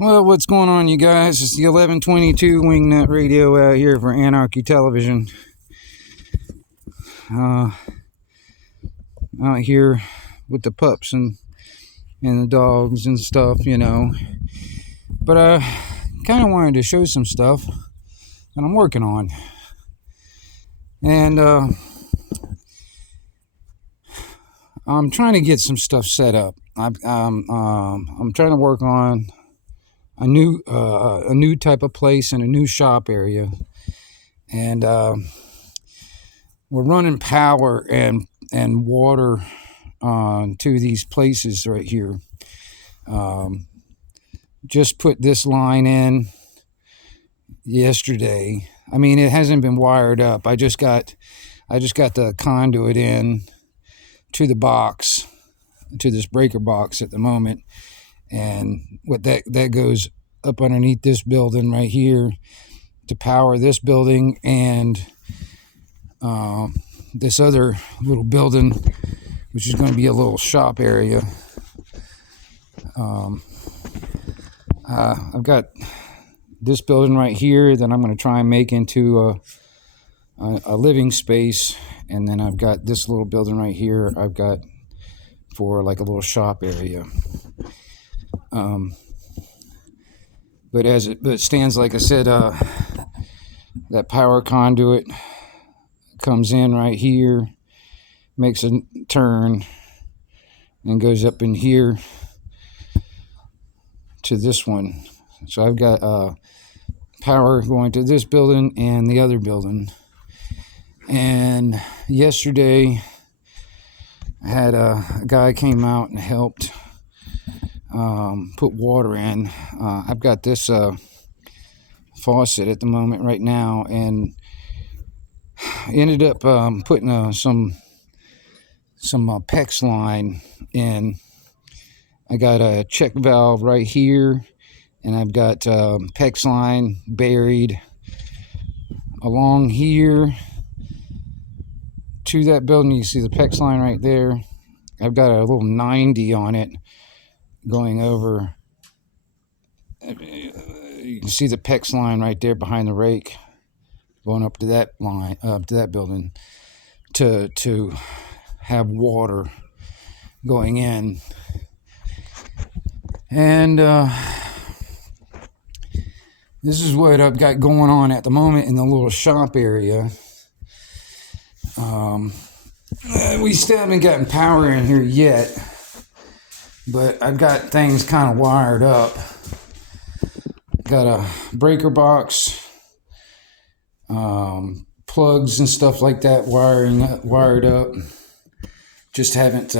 Well, what's going on, you guys? It's the 1122 Wingnut Radio out here for Anarchy Television. Out here with the pups and the dogs and stuff, But I kind of wanted to show some stuff that I'm working on. And I'm trying to get some stuff set up. I'm trying to work on a new type of place and a new shop area, and we're running power and water to these places right here. Just put this line in yesterday. I mean, it hasn't been wired up. I just got the conduit in to the box, to this breaker box at the moment. And what that goes up underneath this building right here to power this building and this other little building, which is going to be a little shop area. I've got this building right here that I'm going to try and make into a living space, and then I've got this little building right here I've got for like a little shop area. But as it stands, like I said, that power conduit comes in right here, makes a turn, and goes up in here to this one. So I've got power going to this building and the other building. And yesterday, I had a guy came out and helped put water in. I've got this faucet at the moment right now, and ended up putting some PEX line in. I got a check valve right here, and I've got PEX line buried along here to that building. You see the PEX line right there. I've got a little 90 on it going over. You can see the PEX line right there behind the rake, going up to that line, up to that building, to have water going in. And this is what I've got going on at the moment in the little shop area. We still haven't gotten power in here yet, but I've got things kind of wired up. Got a breaker box, plugs and stuff like that wired up. Just haven't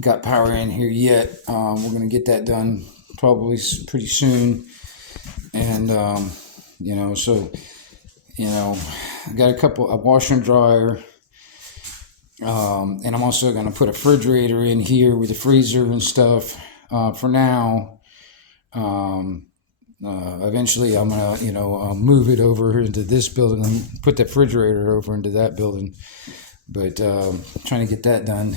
got power in here yet. We're going to get that done probably pretty soon. And, I got a washer and dryer. And I'm also going to put a refrigerator in here with a freezer and stuff for now. Eventually I'm going to, move it over into this building and put the refrigerator over into that building. But trying to get that done.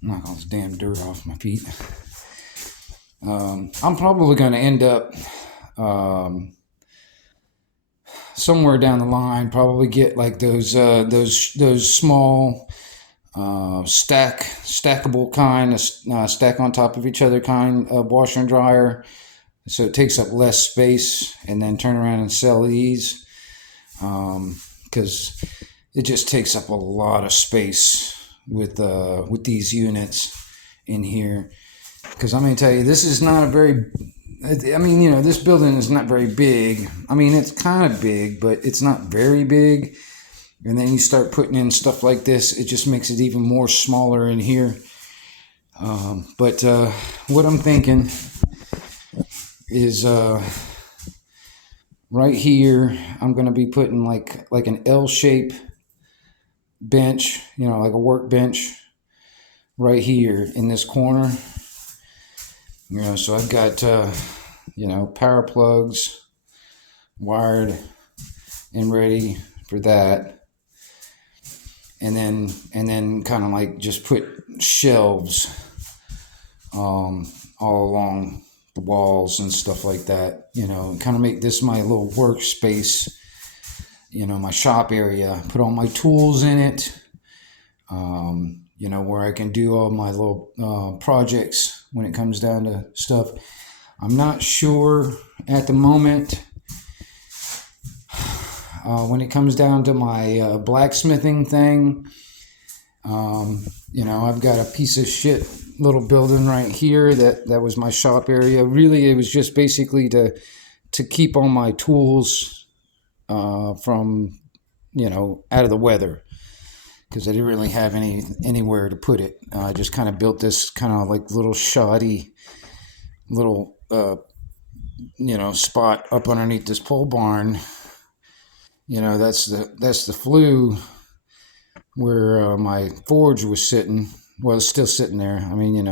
Knock all this damn dirt off my feet. I'm probably going to end up somewhere down the line, probably get like those small stackable kind of stack on top of each other kind of washer and dryer, so it takes up less space, and then turn around and sell these, because it just takes up a lot of space with these units in here. Because I'm going to tell you, this is not a very, this building is not very big. I mean, it's kind of big, but it's not very big. And then you start putting in stuff like this, it just makes it even more smaller in here. But what I'm thinking is right here, I'm going to be putting like an L-shape bench, like a workbench right here in this corner. So I've got, power plugs wired and ready for that. and then kind of like just put shelves all along the walls and stuff like that, kind of make this my little workspace, my shop area, put all my tools in it, where I can do all my little projects when it comes down to stuff. I'm not sure at the moment when it comes down to my blacksmithing thing. I've got a piece of shit little building right here that was my shop area. Really, it was just basically to keep all my tools from out of the weather, because I didn't really have anywhere to put it. I just kind of built this kind of like little shoddy little spot up underneath this pole barn. That's the flue where my forge was sitting. Well, it's still sitting there. I mean,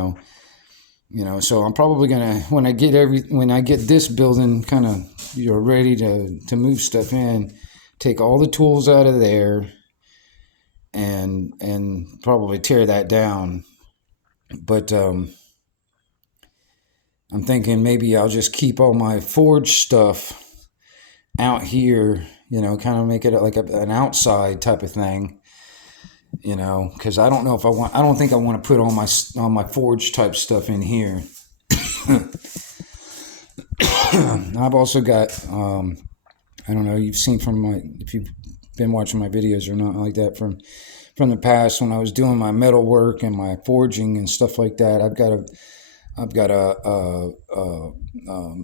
so I'm probably gonna, when I get this building kind of ready to move stuff in, take all the tools out of there and probably tear that down. But I'm thinking maybe I'll just keep all my forge stuff out here, kind of make it like an outside type of thing. Because I don't know if I don't think I want to put all my forge type stuff in here. I've also got, I don't know, you've seen if you've been watching my videos or not like that from the past, when I was doing my metal work and my forging and stuff like that, I've got a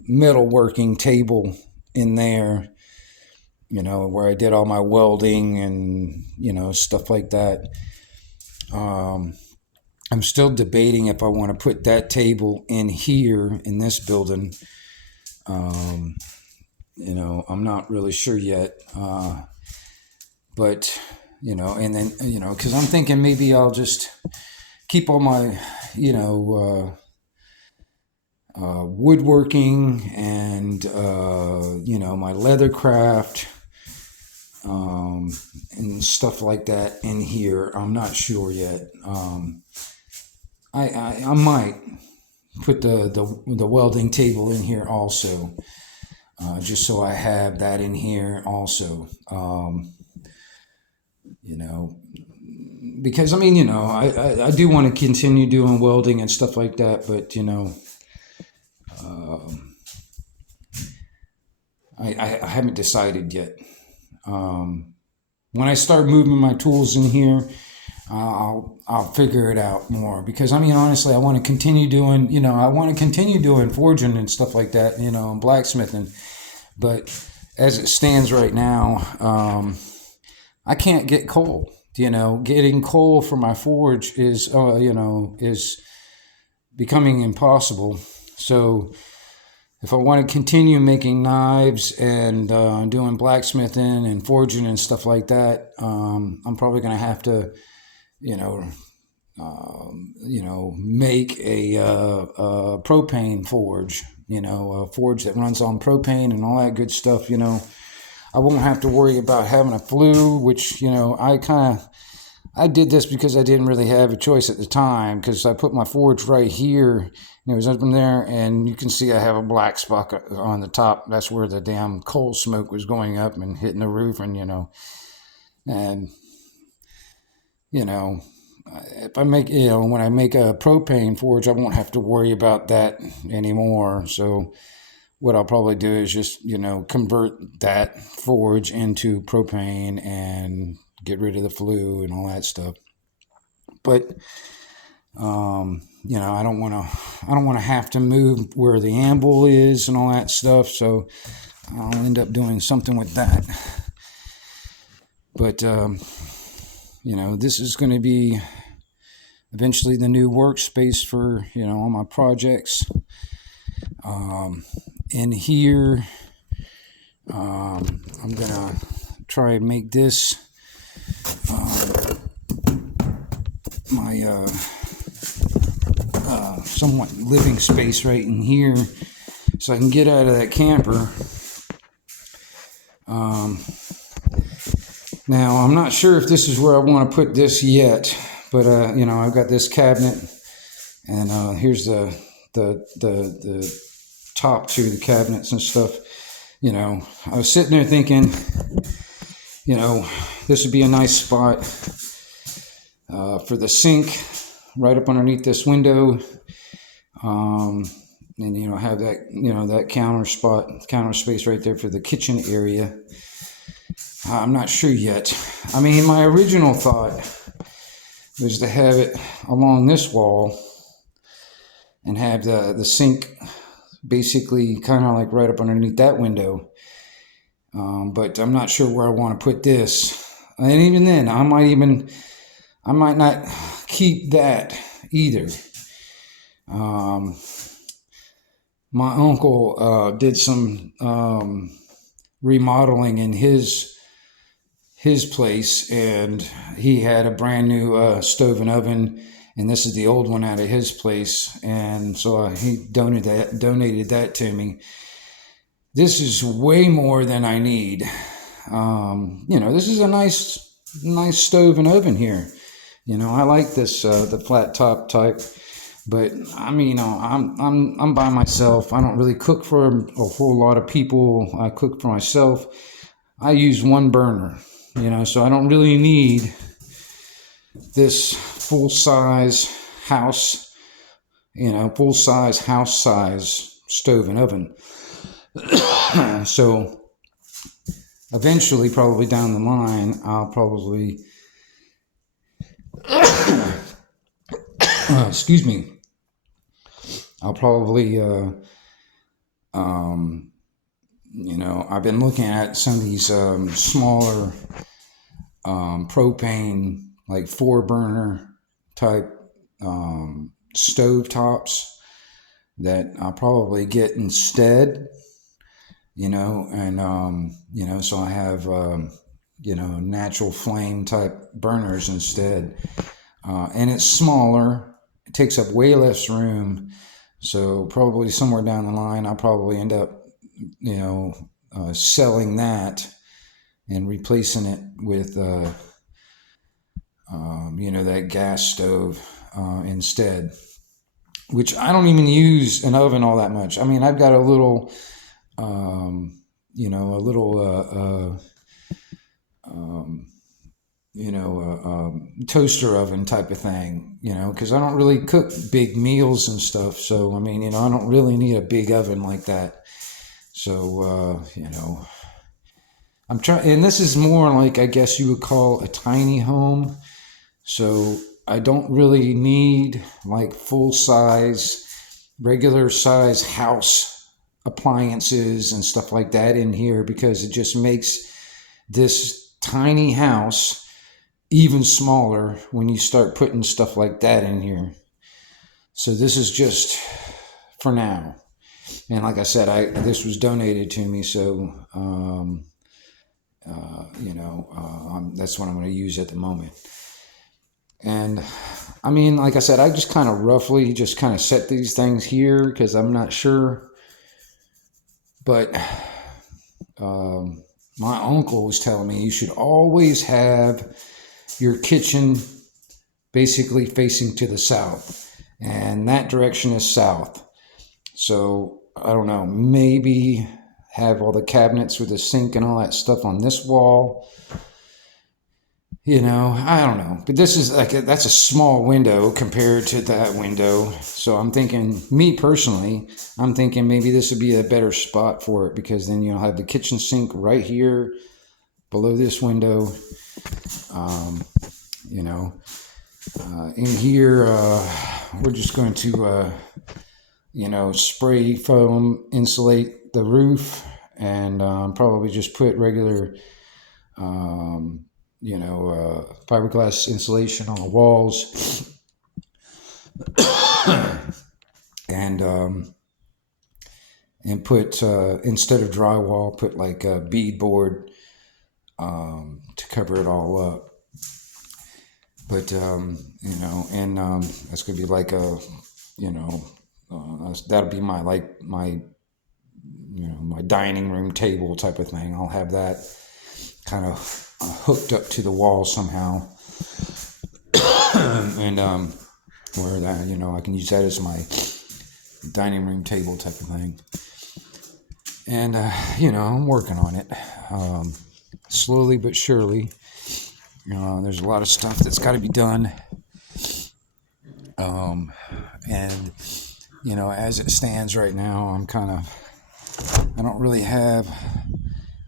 metal working table in there, where I did all my welding and, stuff like that. I'm still debating if I want to put that table in here in this building. I'm not really sure yet. But, and then, because I'm thinking maybe I'll just keep all my, woodworking and, my leather craft, and stuff like that in here. I'm not sure yet. I might put the welding table in here also, just so I have that in here also. Because I mean, I do want to continue doing welding and stuff like that, but I haven't decided yet. When I start moving my tools in here, I'll figure it out more, because I mean, honestly, I want to continue doing, forging and stuff like that, and blacksmithing. But as it stands right now, I can't get coal. Getting coal for my forge is becoming impossible. So if I want to continue making knives and doing blacksmithing and forging and stuff like that, I'm probably going to have to, make a propane forge, a forge that runs on propane and all that good stuff. I won't have to worry about having a flue, which, I did this because I didn't really have a choice at the time, because I put my forge right here and it was up in there, and you can see I have a black spot on the top. That's where the damn coal smoke was going up and hitting the roof, and, if I make, when I make a propane forge, I won't have to worry about that anymore. So what I'll probably do is just, convert that forge into propane and get rid of the flue and all that stuff. But, I don't want to have to move where the anvil is and all that stuff. So I'll end up doing something with that. But, this is going to be eventually the new workspace for, all my projects. In here, I'm going to try and make this my somewhat living space right in here, so I can get out of that camper. Now, I'm not sure if this is where I want to put this yet, but I've got this cabinet, and here's the top to the cabinets and stuff. I was sitting there thinking, this would be a nice spot for the sink, right up underneath this window, and have that counter space right there for the kitchen area. I'm not sure yet. I mean, my original thought was to have it along this wall and have the sink basically kind of like right up underneath that window. But I'm not sure where I want to put this. And even then, I might not keep that either. My uncle did some remodeling in his place, and he had a brand new stove and oven, and this is the old one out of his place, and so he donated that to me. This is way more than I need. This is a nice stove and oven here. I like this the flat top type, but I mean, I'm by myself. I don't really cook for a whole lot of people. I cook for myself. I use one burner. So I don't really need this full-size house size stove and oven. So eventually, probably down the line, I'll probably, excuse me, I'll probably, I've been looking at some of these smaller propane, like 4-burner type stove tops that I'll probably get instead, so I have, natural flame type burners instead. And it's smaller, it takes up way less room. So probably somewhere down the line, I'll probably end up, selling that and replacing it with, that gas stove instead, which I don't even use an oven all that much. I mean, I've got a little, toaster oven type of thing, because I don't really cook big meals and stuff. So, I mean, I don't really need a big oven like that. So, I'm trying, and this is more like, I guess you would call a tiny home. So I don't really need like full size, regular size house appliances and stuff like that in here, because it just makes this tiny house even smaller when you start putting stuff like that in here. So this is just for now. And like I said, this was donated to me, so that's what I'm going to use at the moment. And I mean, like I said, I just kind of roughly just kind of set these things here because I'm not sure. But my uncle was telling me you should always have your kitchen basically facing to the south, and that direction is south. So I don't know, maybe have all the cabinets with the sink and all that stuff on this wall. I don't know. But this is that's a small window compared to that window. So I'm thinking, me personally, I'm thinking maybe this would be a better spot for it, because then you'll have the kitchen sink right here below this window. In here, we're just going to, spray foam insulate the roof, and probably just put regular, fiberglass insulation on the walls, and put, instead of drywall, put like a beadboard to cover it all up. But that's gonna be like a, that'll be my my dining room table type of thing. I'll have that kind of hooked up to the wall somehow, and where that, I can use that as my dining room table type of thing. And I'm working on it, slowly but surely. There's a lot of stuff that's got to be done, and as it stands right now, I don't really have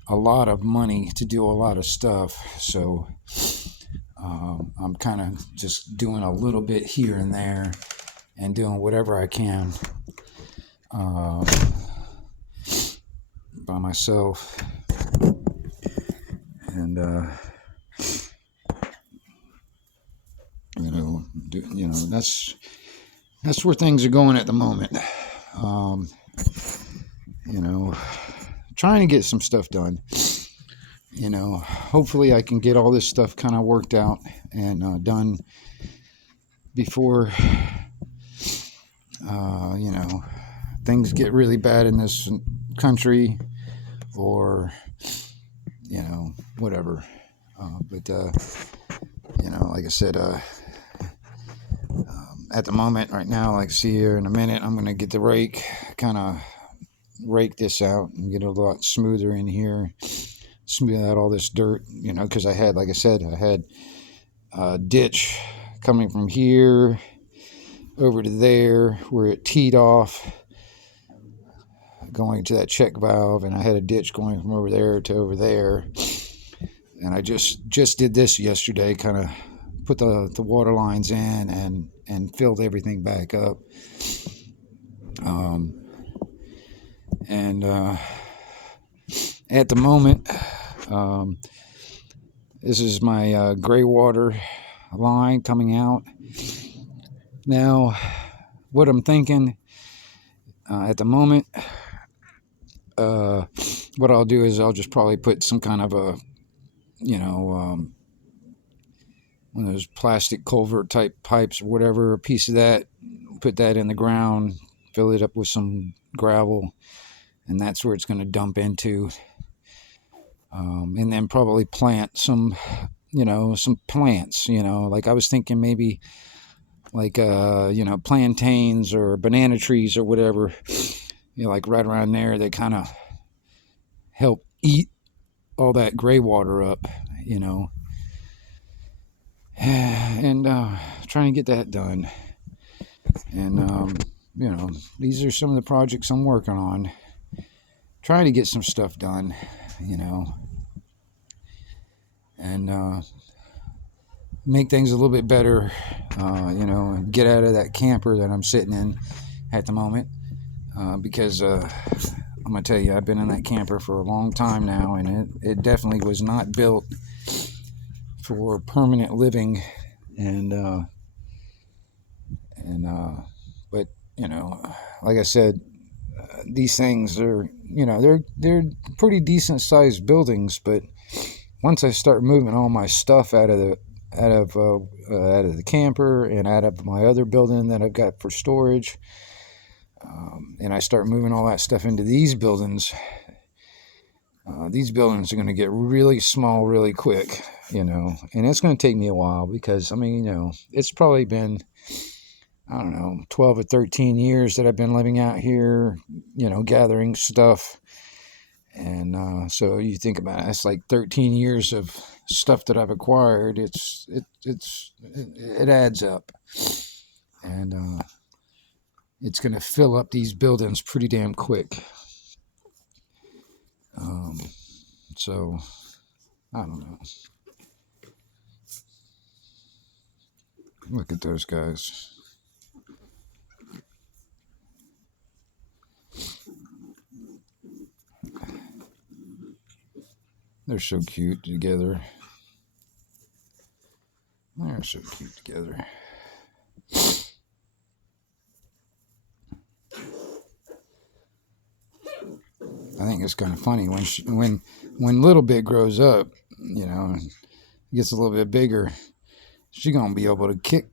a lot of money to do a lot of stuff, so I'm kind of just doing a little bit here and there and doing whatever I can by myself. And that's where things are going at the moment. Trying to get some stuff done. Hopefully I can get all this stuff kind of worked out and done before things get really bad in this country, or whatever. But like I said, at the moment right now, like see here in a minute, I'm going to get the rake, kind of rake this out and get it a lot smoother in here, smooth out all this dirt, because I had a ditch coming from here over to there where it teed off going to that check valve, and I had a ditch going from over there to over there, and I just did this yesterday, kind of put the water lines in and filled everything back up. And at the moment, this is my gray water line coming out. Now, what I'm thinking at the moment, what I'll do is I'll just probably put some kind of a, one of those plastic culvert type pipes or whatever, a piece of that, put that in the ground, fill it up with some gravel, and that's where it's going to dump into. And then probably plant some plants, like I was thinking maybe like, plantains or banana trees or whatever, like right around there, they kind of help eat all that gray water up, and trying to get that done. And, these are some of the projects I'm working on, trying to get some stuff done, and make things a little bit better, and get out of that camper that I'm sitting in at the moment, because I'm going to tell you, I've been in that camper for a long time now, and it definitely was not built for permanent living, but like I said, these things are, they're pretty decent sized buildings, but once I start moving all my stuff out of the camper and out of my other building that I've got for storage, and I start moving all that stuff into these buildings are going to get really small really quick, and it's going to take me a while, because it's probably been, I don't know, 12 or 13 years that I've been living out here, gathering stuff. And so you think about it, it's like 13 years of stuff that I've acquired. It adds up. And it's going to fill up these buildings pretty damn quick. So, I don't know. Look at those guys. They're so cute together. They're so cute together. I think it's kind of funny when Little Bit grows up, and gets a little bit bigger, she's gonna be able to kick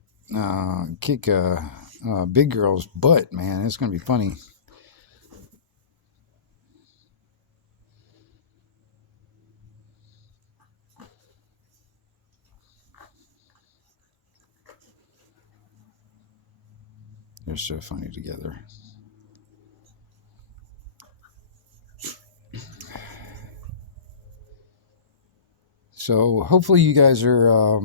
big girl's butt, man. It's gonna be funny. They're so funny together. So hopefully you guys are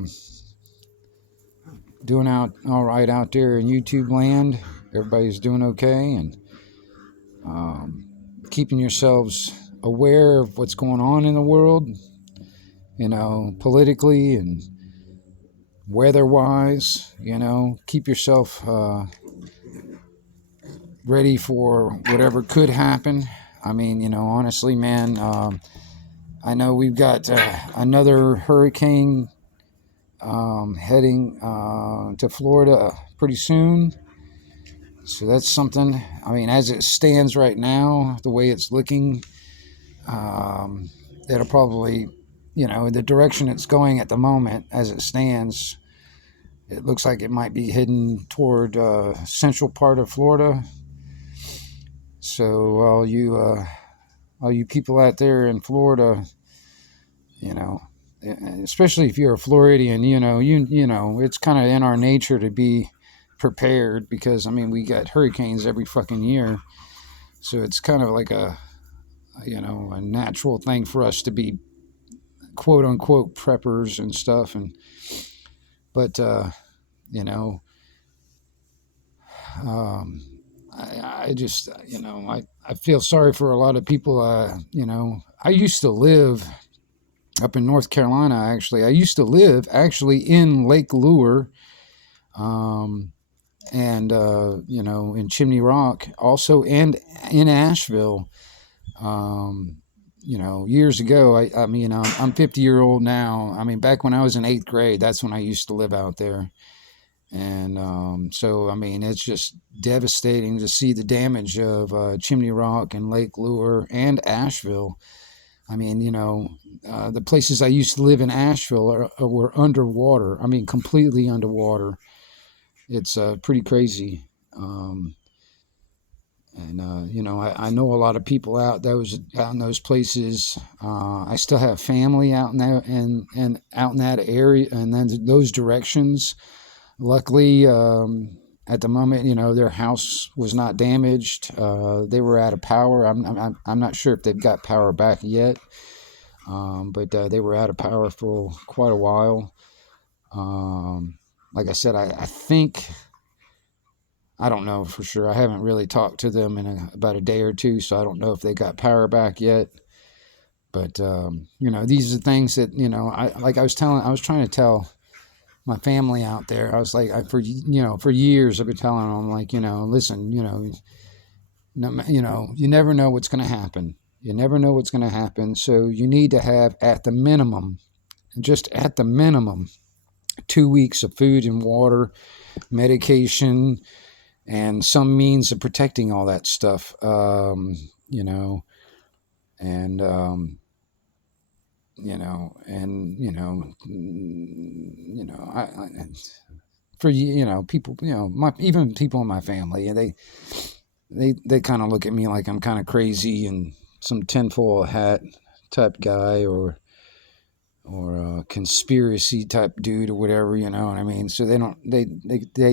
doing out all right out there in YouTube land. Everybody's doing okay, and keeping yourselves aware of what's going on in the world, politically and weather-wise. Keep yourself ready for whatever could happen. I mean, honestly, man, I know we've got another hurricane heading to Florida pretty soon. So that's something. I mean, as it stands right now, the way it's looking, it'll probably, the direction it's going at the moment, as it stands, it looks like it might be heading toward central part of Florida. So all you people out there in Florida, especially if you're a Floridian, it's kind of in our nature to be prepared, because I mean we got hurricanes every fucking year, so it's kind of like a natural thing for us to be quote unquote preppers and stuff. But I just I feel sorry for a lot of people. I used to live up in North Carolina. Actually, I used to live in Lake Lure, and in Chimney Rock also, and in Asheville. Years ago. I mean, I'm 50-year-old now. I mean, back when I was in 8th grade, that's when I used to live out there. And so, I mean, it's just devastating to see the damage of Chimney Rock and Lake Lure and Asheville. I mean, the places I used to live in Asheville were underwater. I mean, completely underwater. It's pretty crazy. I know a lot of people out in those places. I still have family out in there and out in that area and then those directions. Luckily, at the moment, their house was not damaged. They were out of power. I'm not sure if they've got power back yet, but they were out of power for quite a while. Like I said, I think, I don't know for sure. I haven't really talked to them in about a day or two, so I don't know if they got power back yet. But these are things that I was trying to tell my family out there. I was like, for years I've been telling them, I'm like, listen, you never know what's going to happen. You never know what's going to happen. So you need to have just at the minimum, 2 weeks of food and water, medication, and some means of protecting all that stuff. For people, even people in my family, they kind of look at me like I'm kind of crazy and some tinfoil hat type guy, or a conspiracy type dude, or whatever, you know what I mean? So they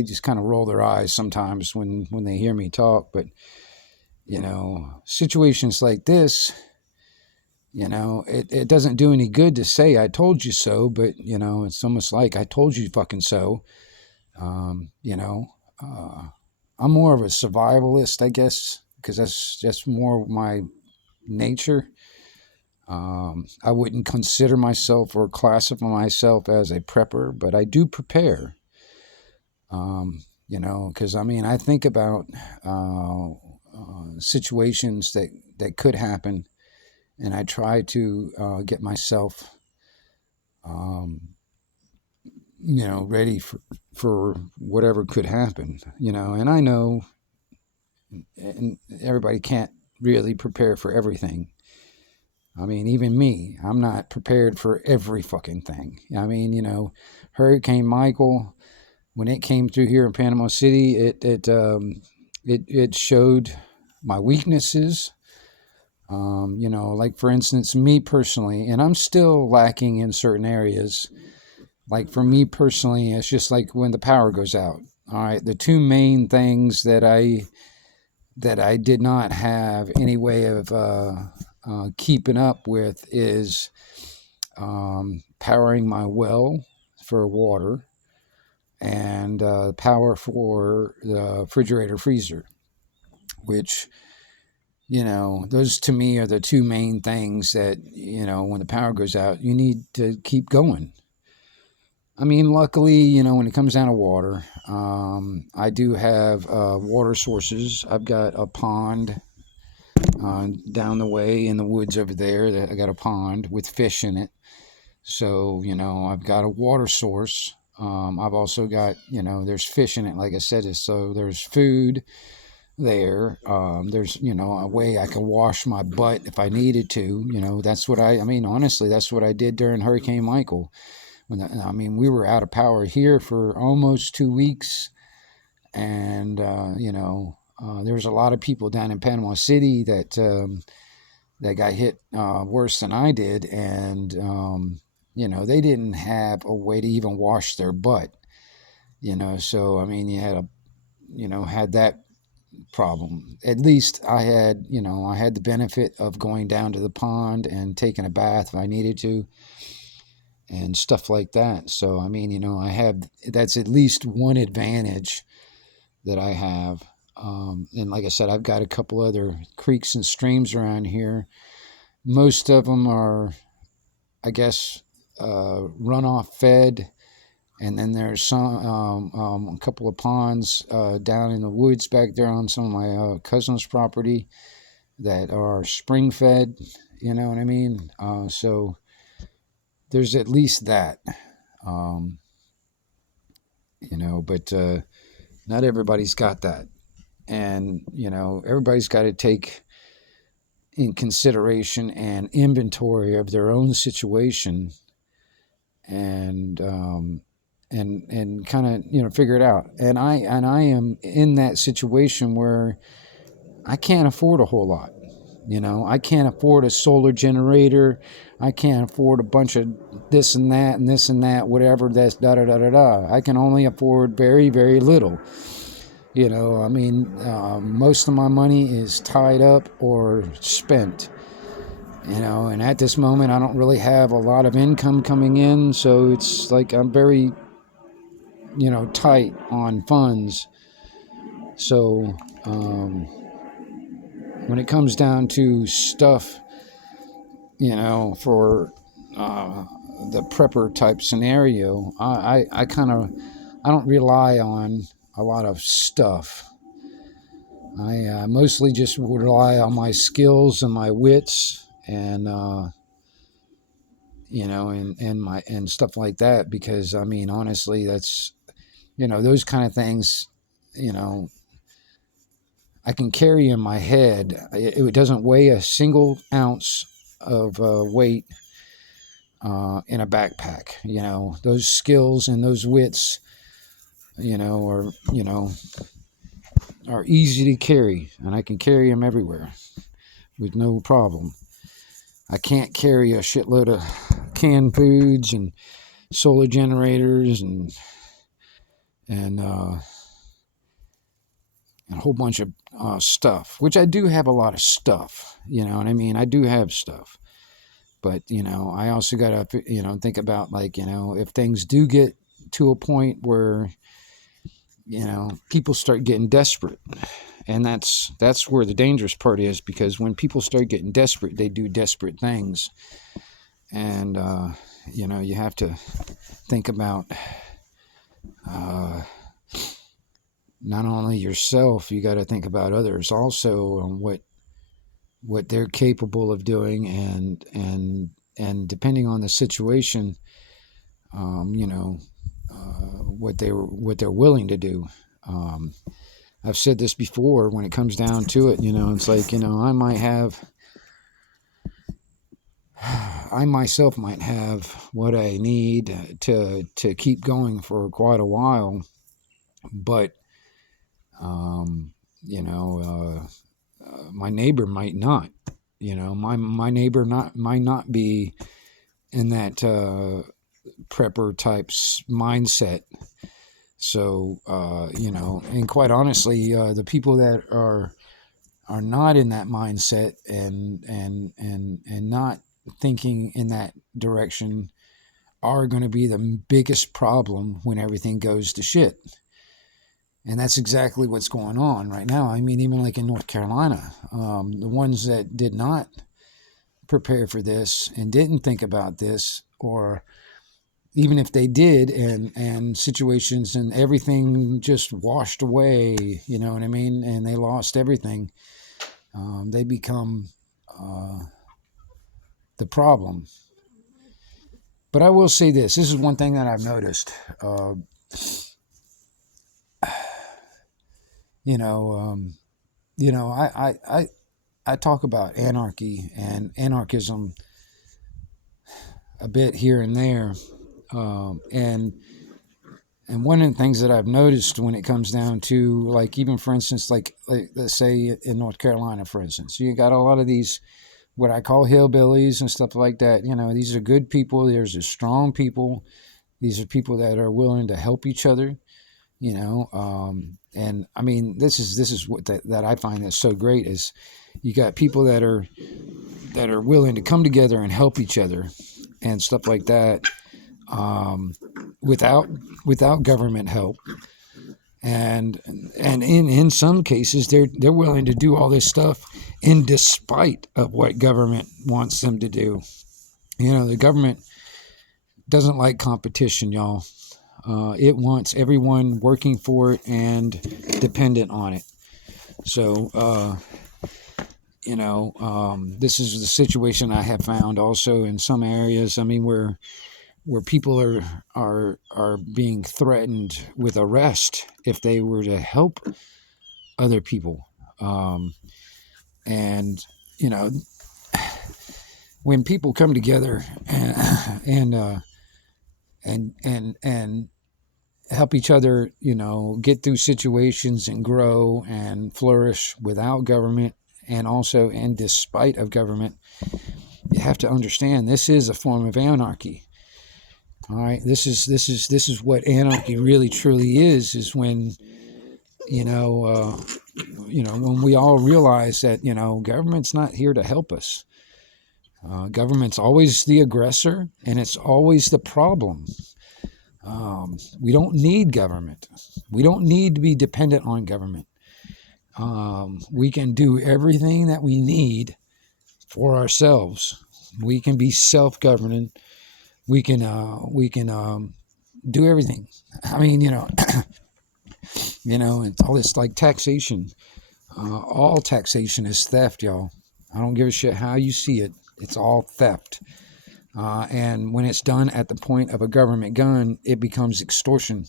just kind of roll their eyes sometimes when they hear me talk. But situations like this, it doesn't do any good to say I told you so, but it's almost like I told you fucking so. I'm more of a survivalist, I guess, because that's just more my nature. I wouldn't consider myself or classify myself as a prepper, but I do prepare. Because I think about situations that could happen, and I try to get myself, ready for whatever could happen. And I know, and everybody can't really prepare for everything. I mean, even me, I'm not prepared for every fucking thing. I mean, Hurricane Michael, when it came through here in Panama City, it showed my weaknesses. Like for instance, me personally, and I'm still lacking in certain areas. Like for me personally, it's just like when the power goes out. All right, the two main things that I did not have any way of keeping up with is powering my well for water and power for the refrigerator freezer, which, those to me are the two main things that, when the power goes out, you need to keep going. I mean, luckily, when it comes down to water, I do have water sources. I've got a pond down the way in the woods over there. I got a pond with fish in it. So, I've got a water source. I've also got, there's fish in it, like I said. So there's food there. There's, a way I can wash my butt if I needed to. That's what I mean, honestly, that's what I did during Hurricane Michael. We were out of power here for almost 2 weeks. And, there was a lot of people down in Panama City that got hit worse than I did. And, they didn't have a way to even wash their butt, so, you had that problem. At least I had the benefit of going down to the pond and taking a bath if I needed to and stuff like that. So, that's at least one advantage that I have. And like I said, I've got a couple other creeks and streams around here. Most of them are, I guess, runoff fed. And then there's a couple of ponds down in the woods back there on some of my cousin's property that are spring fed. You know what I mean? So there's at least that. But not everybody's got that. And, everybody's got to take in consideration and inventory of their own situation and kind of, figure it out. And I am in that situation where I can't afford a whole lot. I can't afford a solar generator. I can't afford a bunch of this and that, whatever that's da da da da da. I can only afford very, very little. Most of my money is tied up or spent. And at this moment, I don't really have a lot of income coming in, so it's like I'm very, tight on funds. So, when it comes down to stuff, for the prepper type scenario, I don't rely on a lot of stuff. I mostly just rely on my skills and my wits and and stuff like that, because honestly, that's those kind of things I can carry in my head. It doesn't weigh a single ounce of weight in a backpack. Those skills and those wits are easy to carry, and I can carry them everywhere with no problem. I can't carry a shitload of canned foods and solar generators and a whole bunch of stuff, which I do have a lot of stuff. I do have stuff, but I also got to think about, like, if things do get to a point where people start getting desperate. And that's where the dangerous part is, because when people start getting desperate, they do desperate things. And, you have to think about not only yourself, you got to think about others also, on what they're capable of doing, and depending on the situation, what they're willing to do. I've said this before, when it comes down to it, it's like, I myself might have what I need to keep going for quite a while, but, my neighbor might not, my neighbor might not be in that prepper type mindset. So, and quite honestly, the people that are not in that mindset and not thinking in that direction are going to be the biggest problem when everything goes to shit. And that's exactly what's going on right now. I mean, even like in North Carolina, the ones that did not prepare for this and didn't think about this, or even if they did, and situations and everything just washed away, you know what I mean? And they lost everything. They become the problem. But I will say this. This is one thing that I've noticed. You know, I talk about anarchy and anarchism a bit here and there, and one of the things that I've noticed when it comes down to, like, even for instance, like let's say in North Carolina, for instance, you got a lot of these what I call hillbillies and stuff like that. You know, these are good people. There's a strong people. These are people that are willing to help each other. You know, and I mean, this is what that I find that's so great is you got people that are willing to come together and help each other and stuff like that, without government help, and in some cases they're willing to do all this stuff in despite of what government wants them to do. You know, the government doesn't like competition, y'all. It wants everyone working for it and dependent on it. So, this is the situation I have found also in some areas. I mean, where people are being threatened with arrest if they were to help other people, and you know, when people come together and help each other, you know, get through situations and grow and flourish without government and also in despite of government, you have to understand this is a form of anarchy. All right, this is what anarchy really truly is when when we all realize that government's not here to help us. Government's always the aggressor and it's always the problem. We don't need government. We don't need to be dependent on government. We can do everything that we need for ourselves. We can be self-governing. We can do everything. I mean, and all this like taxation. All taxation is theft, y'all. I don't give a shit how you see it. It's all theft. And when it's done at the point of a government gun, it becomes extortion.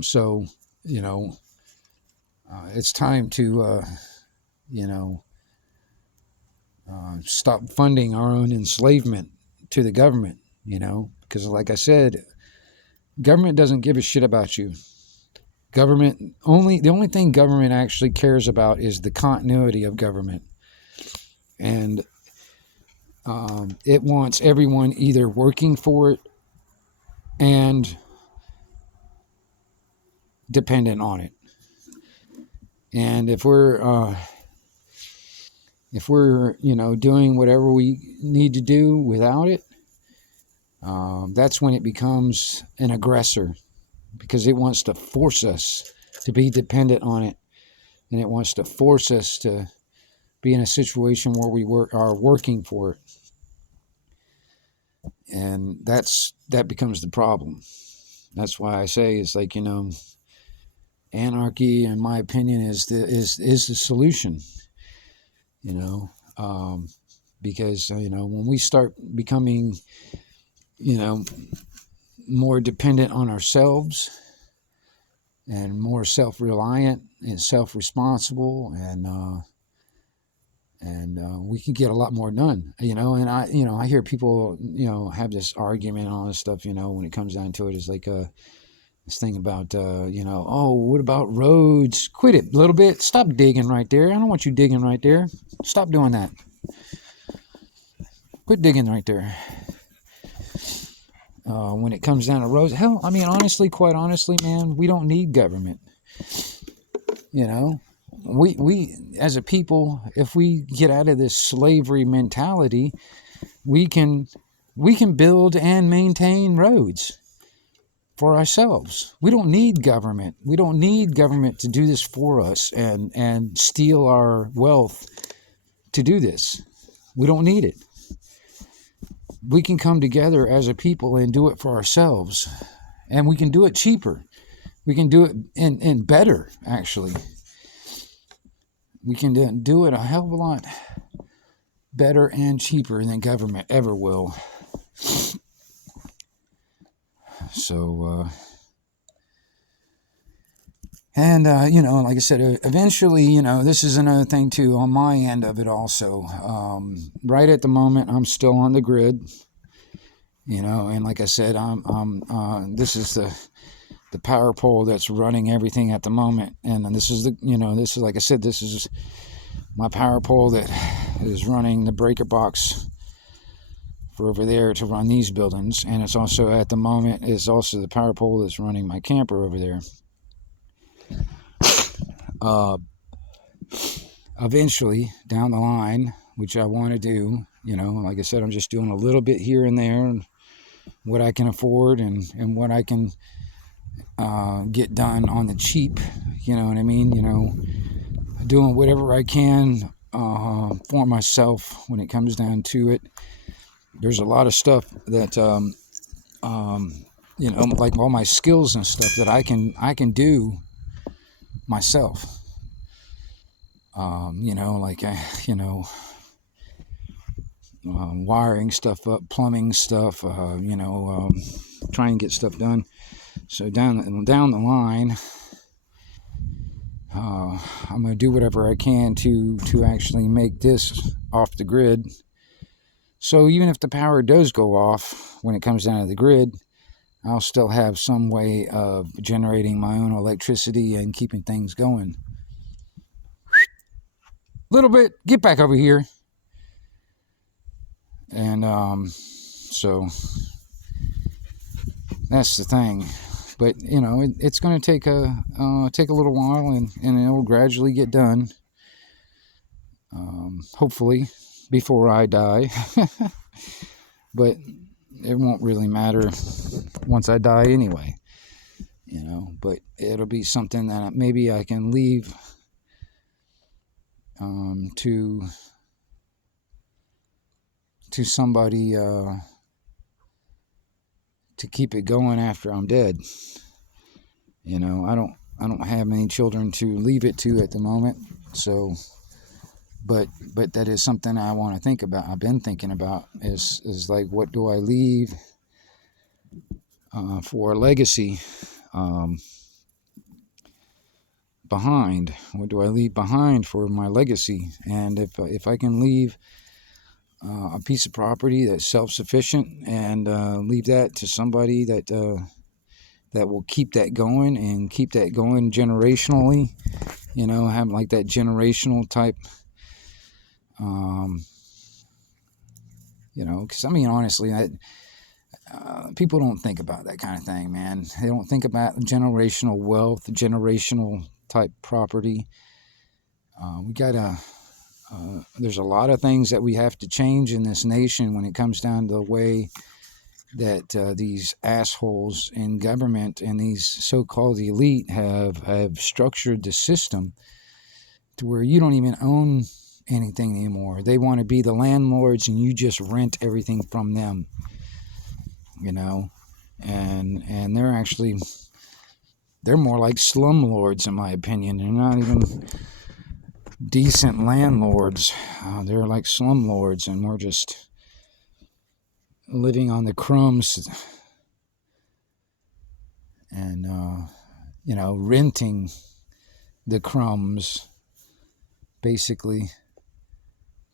So, it's time to, stop funding our own enslavement to the government, because like I said, government doesn't give a shit about you. The only thing government actually cares about is the continuity of government. And it wants everyone either working for it and dependent on it. And if we're doing whatever we need to do without it, that's when it becomes an aggressor, because it wants to force us to be dependent on it, and it wants to force us to be in a situation where we are working for it. And that becomes the problem. That's why I say it's like, anarchy, in my opinion, is the solution. Because when we start becoming, more dependent on ourselves and more self-reliant and self-responsible, and we can get a lot more done, and I hear people, have this argument and all this stuff, when it comes down to it, is like, this thing about, oh, what about roads? Quit it a little bit. Stop digging right there. I don't want you digging right there. Stop doing that. Quit digging right there. when it comes down to roads. Hell, I mean, honestly, quite honestly, man, we don't need government. You know, we as a people, if we get out of this slavery mentality, we can build and maintain roads for ourselves. We don't need government. We don't need government to do this for us and steal our wealth to do this. We don't need it. We can come together as a people and do it for ourselves. And we can do it cheaper. We can do it in better, actually. We can do it a hell of a lot better and cheaper than government ever will. So, you know, like I said, eventually, you know, this is another thing too on my end of it also. Right at the moment, I'm still on the grid, you know, and like I said, this is the power pole that's running everything at the moment. And this is this is, like I said, this is my power pole that is running the breaker box for over there to run these buildings. And it's also, at the moment, is also the power pole that's running my camper over there. Eventually, down the line, which I want to do, you know, like I said, I'm just doing a little bit here and there, and what I can afford and what I can get done on the cheap, you know what I mean? You know, doing whatever I can for myself when it comes down to it. There's a lot of stuff that, you know, like all my skills and stuff that I can do myself. You know, like, you know, wiring stuff up, plumbing stuff, you know, try and get stuff done. So down the line, I'm going to do whatever I can to actually make this off the grid. So even if the power does go off when it comes down to the grid, I'll still have some way of generating my own electricity and keeping things going. Little bit, get back over here. And so that's the thing. But you know, it's going to take a little while, and it will gradually get done. Hopefully before I die. But it won't really matter once I die anyway, you know. But it'll be something that maybe I can leave to somebody to keep it going after I'm dead. You know, I don't have any children to leave it to at the moment, so. But that is something I want to think about. I've been thinking about is like, what do I leave for a legacy behind? What do I leave behind for my legacy? And if I can leave a piece of property that's self-sufficient and leave that to somebody that will keep that going and keep that going generationally, you know, have like that generational type. You know, because I mean, honestly, people don't think about that kind of thing, man. They don't think about generational wealth, generational type property. There's a lot of things that we have to change in this nation when it comes down to the way that these assholes in government and these so-called elite have structured the system to where you don't even own anything anymore. They want to be the landlords and you just rent everything from them, you know. And they're more like slumlords, in my opinion. They're not even decent landlords. They're like slumlords, and we're just living on the crumbs and you know, renting the crumbs basically.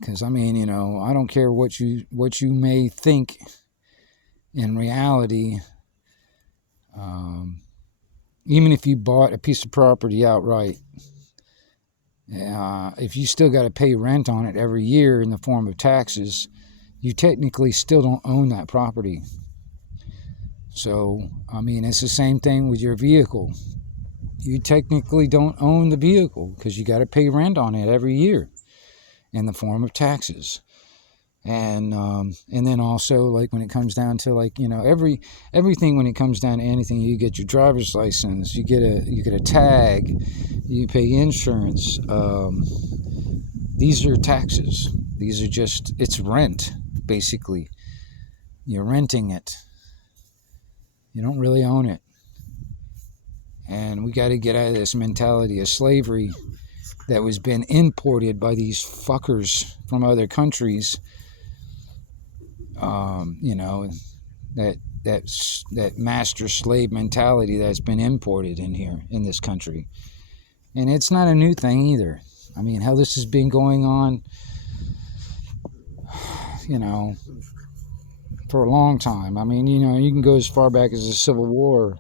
Because I mean, you know, I don't care what you may think in reality. Even if you bought a piece of property outright, if you still got to pay rent on it every year in the form of taxes, you technically still don't own that property. So, I mean, it's the same thing with your vehicle. You technically don't own the vehicle because you got to pay rent on it every year in the form of taxes. And then also, like, when it comes down to, like, everything, when it comes down to anything, you get your driver's license, you get a tag, you pay insurance. These are taxes. These are just, it's rent, basically. You're renting it. You don't really own it. And we got to get out of this mentality of slavery that was been imported by these fuckers from other countries. That master slave mentality that's been imported in here in this country. And it's not a new thing either. I mean, hell, this has been going on, for a long time. I mean, you can go as far back as the Civil War.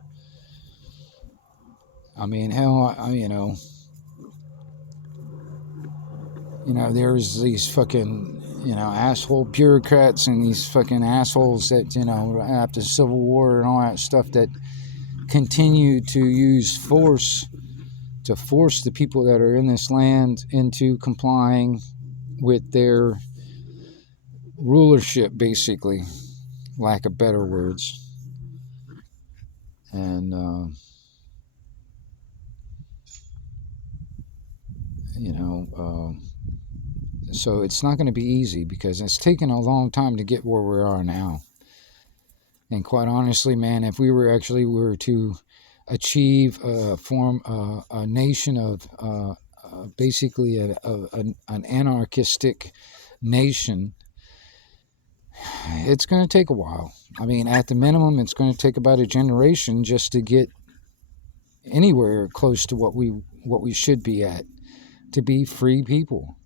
I mean, hell, there's these fucking, asshole bureaucrats and these fucking assholes that, after the Civil War and all that stuff, that continue to use force to force the people that are in this land into complying with their rulership, basically, lack of better words. And so it's not going to be easy, because it's taken a long time to get where we are now. And quite honestly, man, if we were to achieve a nation of basically an anarchistic nation, it's going to take a while. I mean, at the minimum, it's going to take about a generation just to get anywhere close to what we should be at, to be free people,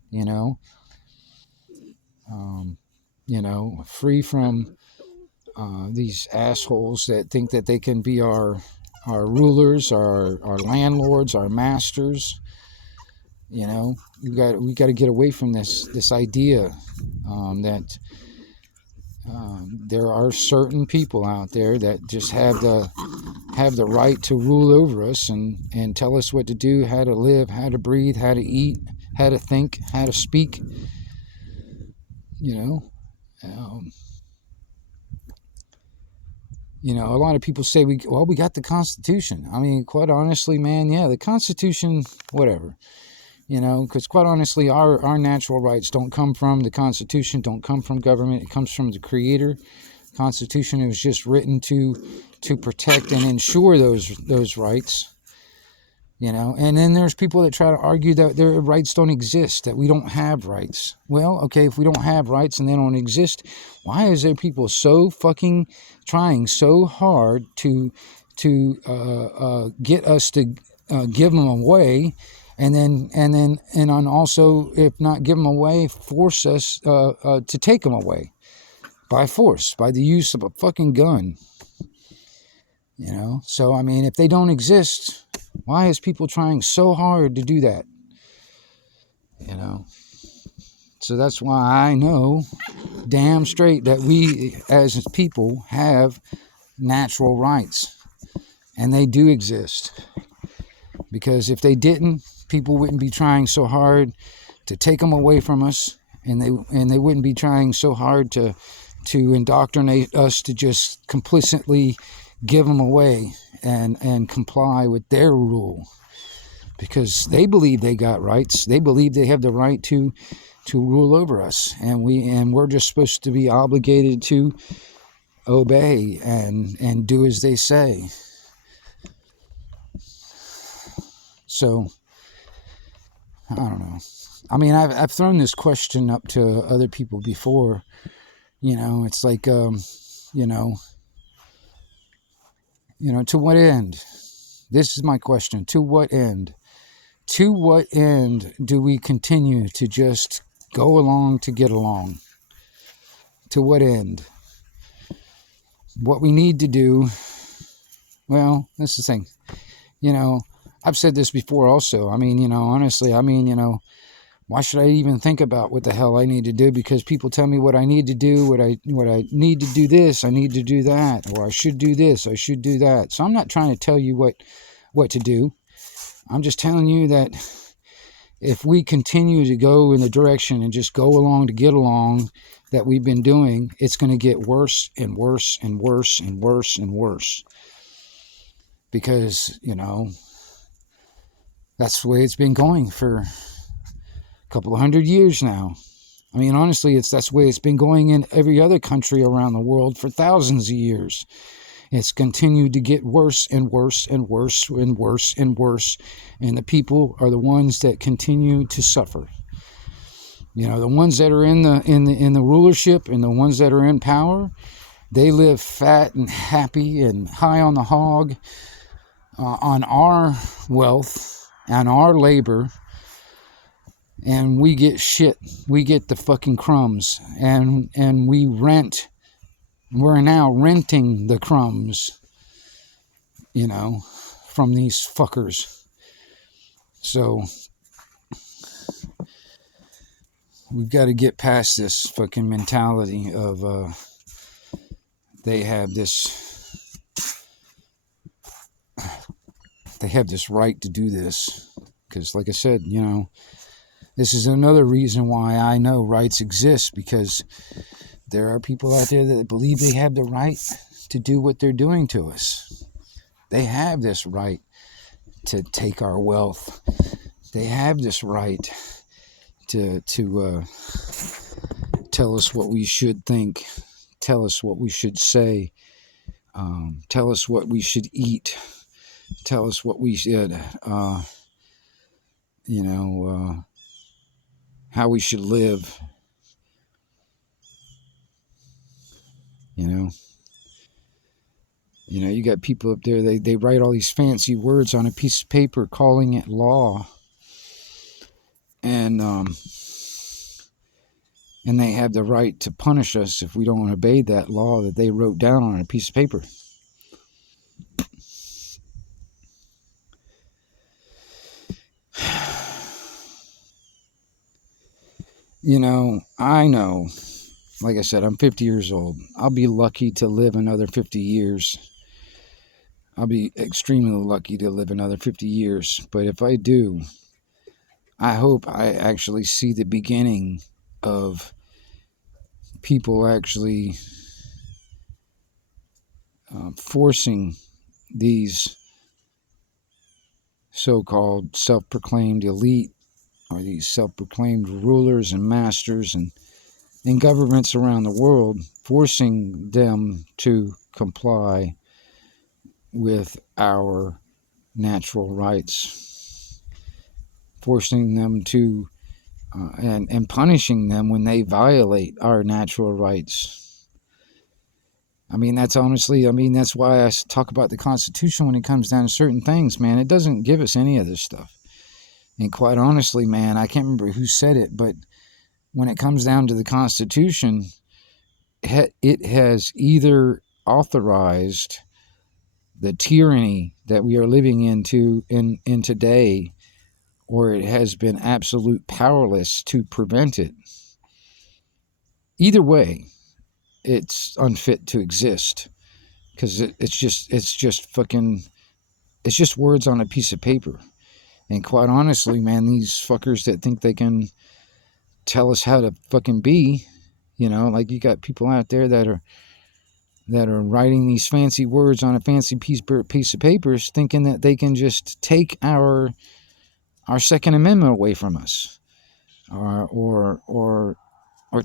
free from these assholes that think that they can be our rulers, our landlords, our masters. We got to get away from this idea that there are certain people out there that just have the right to rule over us and tell us what to do, how to live, how to breathe, how to eat, how to think, how to speak. A lot of people say we got the Constitution. I mean, quite honestly, man, yeah, the Constitution, whatever. Because quite honestly, our natural rights don't come from the Constitution, don't come from government. It comes from the Creator. The Constitution was just written to protect and ensure those rights. And then there's people that try to argue that their rights don't exist, that we don't have rights. Well, okay, if we don't have rights and they don't exist, why is there people so fucking trying so hard to get us to give them away, and also, if not give them away, force us to take them away by force, by the use of a fucking gun. So I mean, if they don't exist, why is people trying so hard to do that? So that's why I know damn straight that we as people have natural rights, and they do exist. Because if they didn't, people wouldn't be trying so hard to take them away from us, and they wouldn't be trying so hard to indoctrinate us to just complicitly give them away and comply with their rule, because they believe they got rights. They believe they have the right to rule over us, and we're just supposed to be obligated to obey and do as they say. So I don't know. I mean, I've thrown this question up to other people before. It's like to what end? This is my question. To what end? To what end do we continue to just go along to get along? To what end? What we need to do, well, that's the thing. I've said this before also. I mean, honestly, I mean, Why should I even think about what the hell I need to do? Because people tell me what I need to do, what I need to do this, I need to do that, or I should do this, I should do that. So I'm not trying to tell you what to do. I'm just telling you that if we continue to go in the direction and just go along to get along that we've been doing, it's going to get worse and worse and worse and worse and worse. Because, that's the way it's been going for a couple of 100 years now. I mean, honestly, that's the way it's been going in every other country around the world for thousands of years. It's continued to get worse and worse and worse and worse and worse. And the people are the ones that continue to suffer. The ones that are in the rulership and the ones that are in power, they live fat and happy and high on the hog on our wealth and our labor. And we get shit. We get the fucking crumbs. And we rent. We're now renting the crumbs, from these fuckers. So we've got to get past this fucking mentality of they have this right to do this. Because like I said, this is another reason why I know rights exist, because there are people out there that believe they have the right to do what they're doing to us. They have this right to take our wealth. They have this right to tell us what we should think, tell us what we should say, tell us what we should eat, tell us what we should, how we should live. You got people up there, they write all these fancy words on a piece of paper calling it law. And they have the right to punish us if we don't obey that law that they wrote down on a piece of paper. I know, like I said, I'm 50 years old. I'll be lucky to live another 50 years. I'll be extremely lucky to live another 50 years. But if I do, I hope I actually see the beginning of people actually forcing these so-called self-proclaimed elite, or these self-proclaimed rulers and masters and governments around the world, forcing them to comply with our natural rights, forcing them to and punishing them when they violate our natural rights. I mean, that's why I talk about the Constitution when it comes down to certain things, man. It doesn't give us any of this stuff. And quite honestly, man, I can't remember who said it, but when it comes down to the Constitution, it has either authorized the tyranny that we are living in today, or it has been absolute powerless to prevent it. Either way, it's unfit to exist, because it's just words on a piece of paper. And quite honestly, man, these fuckers that think they can tell us how to fucking be, like you got people out there that are writing these fancy words on a fancy piece of paper, thinking that they can just take our Second Amendment away from us, or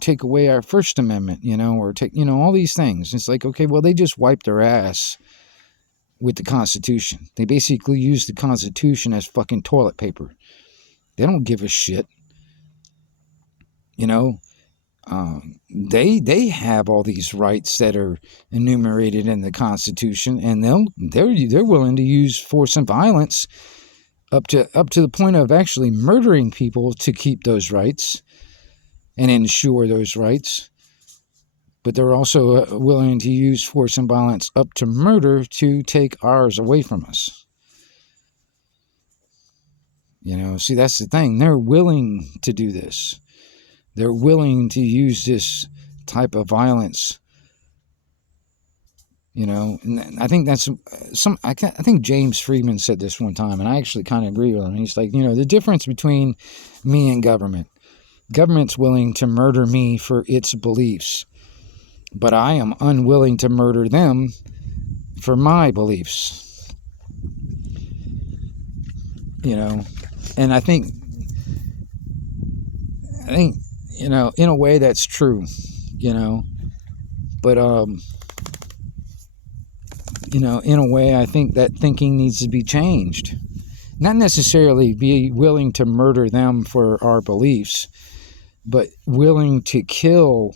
take away our First Amendment, or take, all these things. It's like, okay, well, they just wiped their ass with the Constitution. They basically use the Constitution as fucking toilet paper. They don't give a shit. They have all these rights that are enumerated in the Constitution, and they're willing to use force and violence up to the point of actually murdering people to keep those rights and ensure those rights. But they're also willing to use force and violence up to murder to take ours away from us. See, that's the thing. They're willing to do this. They're willing to use this type of violence. And I think that's I think James Friedman said this one time, and I actually kind of agree with him. He's like, the difference between me and government's willing to murder me for its beliefs, but I am unwilling to murder them for my beliefs. And I think in a way that's true, but in a way I think that thinking needs to be changed. Not necessarily be willing to murder them for our beliefs, but willing to kill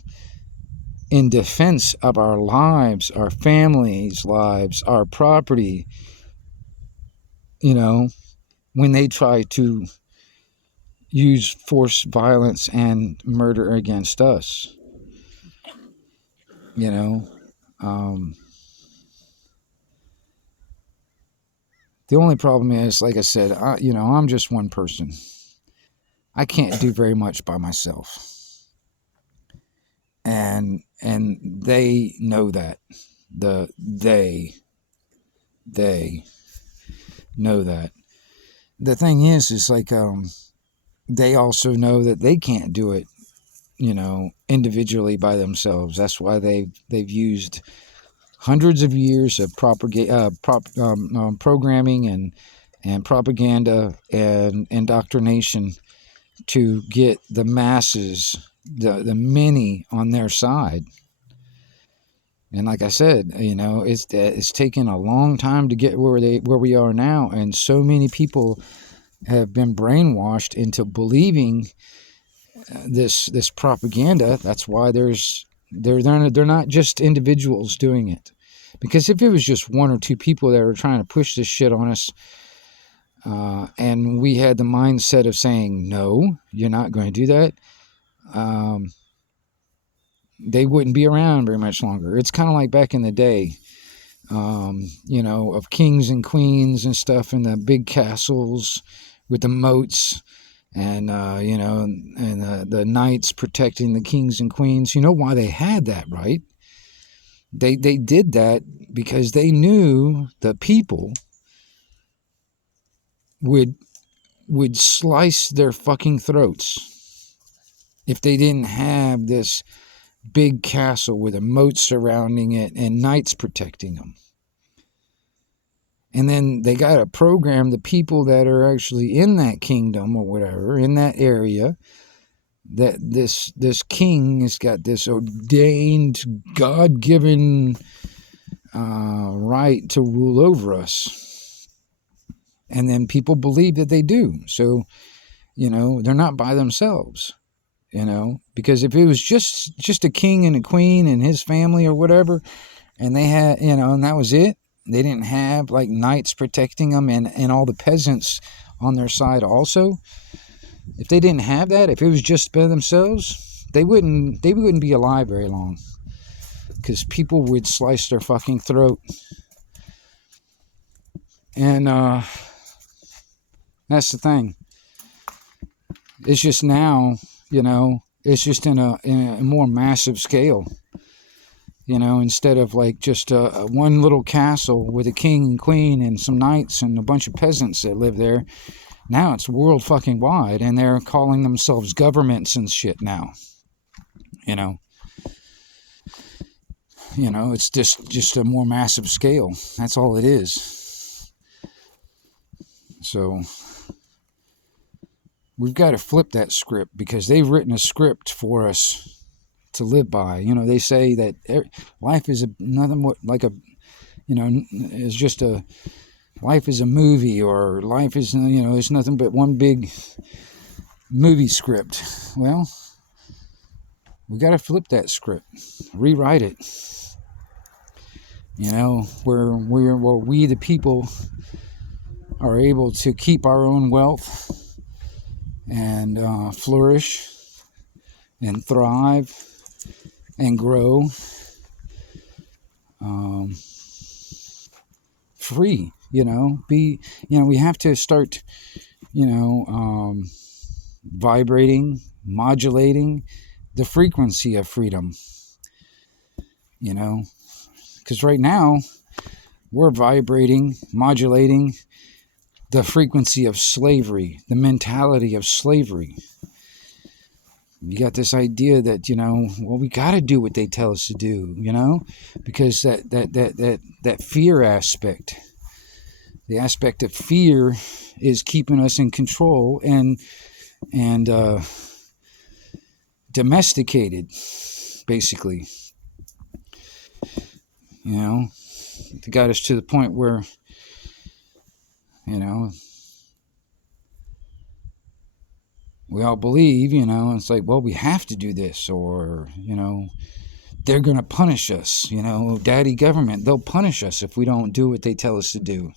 in defense of our lives, our families' lives, our property, when they try to use force, violence, and murder against us. The only problem is, like I said, I'm just one person. I can't do very much by myself. And they know that. They know that. The thing is like, they also know that they can't do it, individually by themselves. That's why they've used hundreds of years of programming and propaganda and indoctrination to get the masses, the many, on their side. And like I said, it's taken a long time to get where we are now, and so many people have been brainwashed into believing this propaganda. That's why they're not just individuals doing it. Because if it was just one or two people that were trying to push this shit on us, and we had the mindset of saying, no, you're not going to do that, they wouldn't be around very much longer. It's kind of like back in the day, of kings and queens and stuff in the big castles with the moats, and the knights protecting the kings and queens. You know why they had that, right? They did that because they knew the people would slice their fucking throats if they didn't have this big castle with a moat surrounding it and knights protecting them. And then they got to program the people that are actually in that kingdom or whatever, in that area, that this king has got this ordained, God-given right to rule over us. And then people believe that they do. So, they're not by themselves, because if it was just a king and a queen and his family or whatever, and they had, and that was it, they didn't have like knights protecting them and all the peasants on their side also. If they didn't have that, if it was just by themselves, they wouldn't be alive very long, because people would slice their fucking throat. And that's the thing. It's just now, it's just in a more massive scale. Instead of like just one little castle with a king and queen and some knights and a bunch of peasants that live there. Now it's world fucking wide, and they're calling themselves governments and shit now. It's just a more massive scale. That's all it is. So we've got to flip that script, because they've written a script for us to live by. They say that life is nothing more like is just life is a movie, or life is, it's nothing but one big movie script. Well, we got to flip that script, rewrite it. Where we the people are able to keep our own wealth and flourish and thrive and grow free. We have to start vibrating, modulating the frequency of freedom, because right now we're vibrating, modulating the frequency of slavery, the mentality of slavery. You got this idea that, we got to do what they tell us to do, because that fear aspect, the aspect of fear is keeping us in control and domesticated, basically. It got us to the point where, we all believe, it's like, well, we have to do this, or, they're going to punish us, daddy government, they'll punish us if we don't do what they tell us to do.